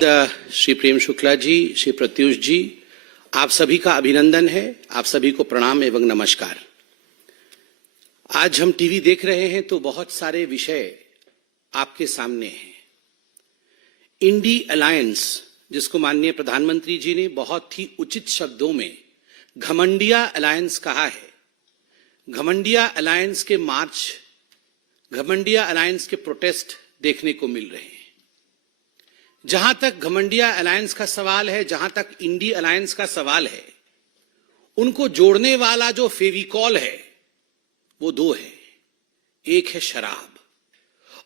श्री प्रेम शुक्ला जी, श्री प्रत्युष जी, आप सभी का अभिनंदन है। आप सभी को प्रणाम एवं नमस्कार। आज हम टीवी देख रहे हैं तो बहुत सारे विषय आपके सामने हैं। इंडी अलायंस, जिसको माननीय प्रधानमंत्री जी ने बहुत ही उचित शब्दों में घमंडिया अलायंस कहा है। घमंडिया अलायंस के मार्च, घमंडिया अलायंस के प्रोटेस्ट देखने को मिल रहे हैं। जहां तक घमंडिया अलायंस का सवाल है, जहां तक इंडी अलायंस का सवाल है, उनको जोड़ने वाला जो फेविकॉल है वो दो है। एक है शराब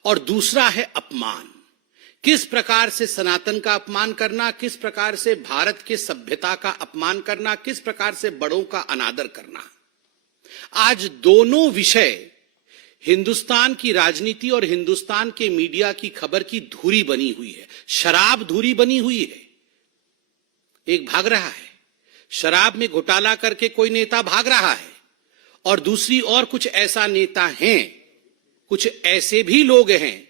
और दूसरा है अपमान। किस प्रकार से सनातन का अपमान करना, किस प्रकार से भारत के सभ्यता का अपमान करना, किस प्रकार से बड़ों का अनादर करना। आज दोनों विषय हिंदुस्तान की राजनीति और हिंदुस्तान के मीडिया की खबर की धुरी बनी हुई है। शराब धुरी बनी हुई है। एक भाग रहा है, शराब में घोटाला करके कोई नेता भाग रहा है, और दूसरी और कुछ ऐसा नेता हैं, कुछ ऐसे भी लोग हैं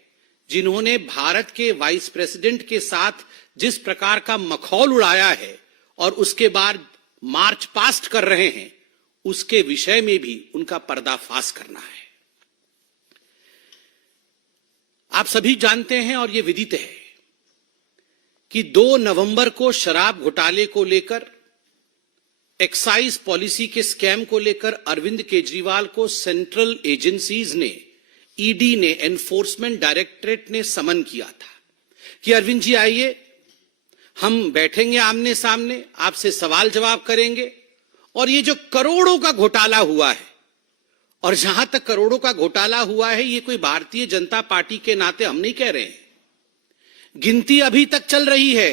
जिन्होंने भारत के वाइस प्रेसिडेंट के साथ जिस प्रकार का मखौल उड़ाया है और उसके बाद मार्च पास्ट कर रहे हैं, उसके विषय में भी उनका पर्दाफाश करना है। आप सभी जानते हैं और यह विदित है कि 2 नवंबर को शराब घोटाले को लेकर, एक्साइज पॉलिसी के स्कैम को लेकर अरविंद केजरीवाल को सेंट्रल एजेंसीज ने, ईडी ने, एनफोर्समेंट डायरेक्टरेट ने समन किया था कि अरविंद जी आइए, हम बैठेंगे आमने सामने, आपसे सवाल जवाब करेंगे। और ये जो करोड़ों का घोटाला हुआ है, और जहां तक करोड़ों का घोटाला हुआ है, ये कोई भारतीय जनता पार्टी के नाते हम नहीं कह रहे हैं, गिनती अभी तक चल रही है।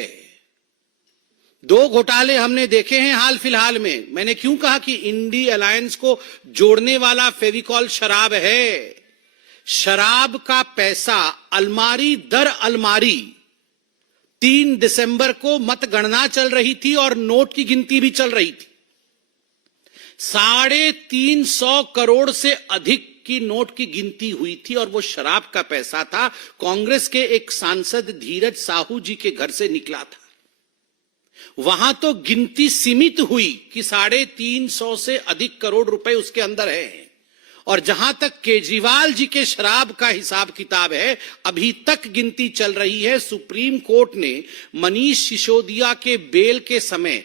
2 घोटाले हमने देखे हैं हाल फिलहाल में। मैंने क्यों कहा कि इंडी अलायंस को जोड़ने वाला फेविकॉल शराब है। शराब का पैसा अलमारी दर अलमारी 3 दिसंबर को मतगणना चल रही थी और नोट की गिनती भी चल रही थी। 350 करोड़ से अधिक की नोट की गिनती हुई थी और वो शराब का पैसा था। कांग्रेस के एक सांसद धीरज साहू जी के घर से निकला था। वहां तो गिनती सीमित हुई कि 350 से अधिक करोड़ रुपए उसके अंदर है। और जहां तक केजरीवाल जी के शराब का हिसाब किताब है, अभी तक गिनती चल रही है। सुप्रीम कोर्ट ने मनीष सिसोदिया के बेल के समय,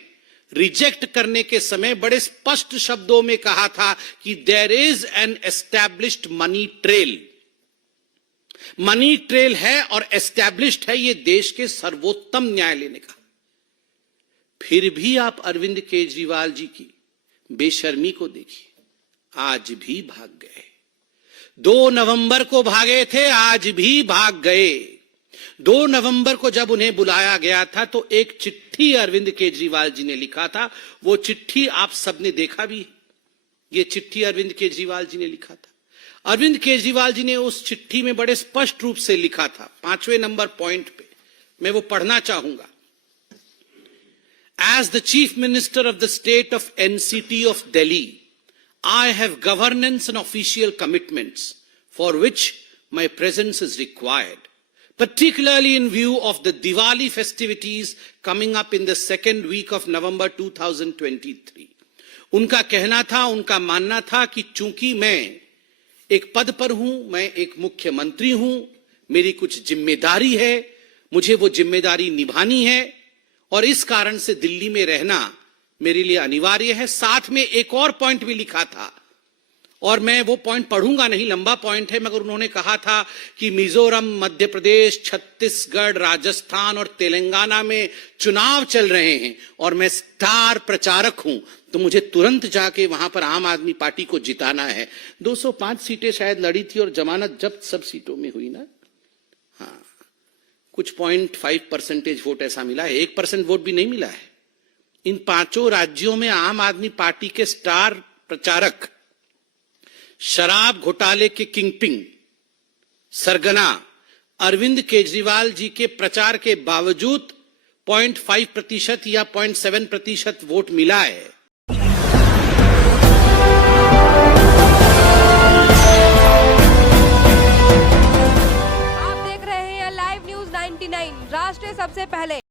रिजेक्ट करने के समय बड़े स्पष्ट शब्दों में कहा था कि there is an established money trail. Money trail है और एस्टैब्लिश्ड है, ये देश के सर्वोत्तम न्यायालय ने कहा। फिर भी आप अरविंद केजरीवाल जी की बेशर्मी को देखिए, आज भी भाग गए। 2 नवंबर को भागे थे, आज भी भाग गए। 2 नवंबर को जब उन्हें बुलाया गया था तो एक चिट्ठी अरविंद केजरीवाल जी ने लिखा था। वो चिट्ठी आप सबने देखा भी। ये चिट्ठी अरविंद केजरीवाल जी ने लिखा था। अरविंद केजरीवाल जी ने उस चिट्ठी में बड़े स्पष्ट रूप से लिखा था, 5वें नंबर पॉइंट पे मैं वो पढ़ना चाहूंगा। As the Chief Minister of the State of NCT of Delhi, I have governance and official commitments for which my presence is required, particularly in view of the Diwali festivities coming up in the second week of November 2023. उनका कहना था, उनका मानना था कि चूंकि मैं एक पद पर हूं, मैं एक मुख्यमंत्री हूं, मेरी कुछ जिम्मेदारी है, मुझे वो जिम्मेदारी निभानी है और इस कारण से दिल्ली में रहना मेरे लिए अनिवार्य है। साथ में एक और पॉइंट भी लिखा था और मैं वो पॉइंट पढ़ूंगा नहीं, लंबा पॉइंट है, मगर उन्होंने कहा था कि मिजोरम, मध्य प्रदेश, छत्तीसगढ़, राजस्थान और तेलंगाना में चुनाव चल रहे हैं और मैं स्टार प्रचारक हूं, तो मुझे तुरंत जाके वहां पर आम आदमी पार्टी को जिताना है। 205 सीटें शायद लड़ी थी और जमानत जब्त सब सीटों में हुई ना। हाँ, कुछ 0.5% वोट ऐसा मिला है, 1% वोट भी नहीं मिला है। इन 5 राज्यों में आम आदमी पार्टी के स्टार प्रचारक, शराब घोटाले के किंगपिन, सरगना अरविंद केजरीवाल जी के प्रचार के बावजूद 0.5% या 0.7% वोट मिला है। आप देख रहे हैं लाइव न्यूज 9 99 राष्ट्र सबसे पहले।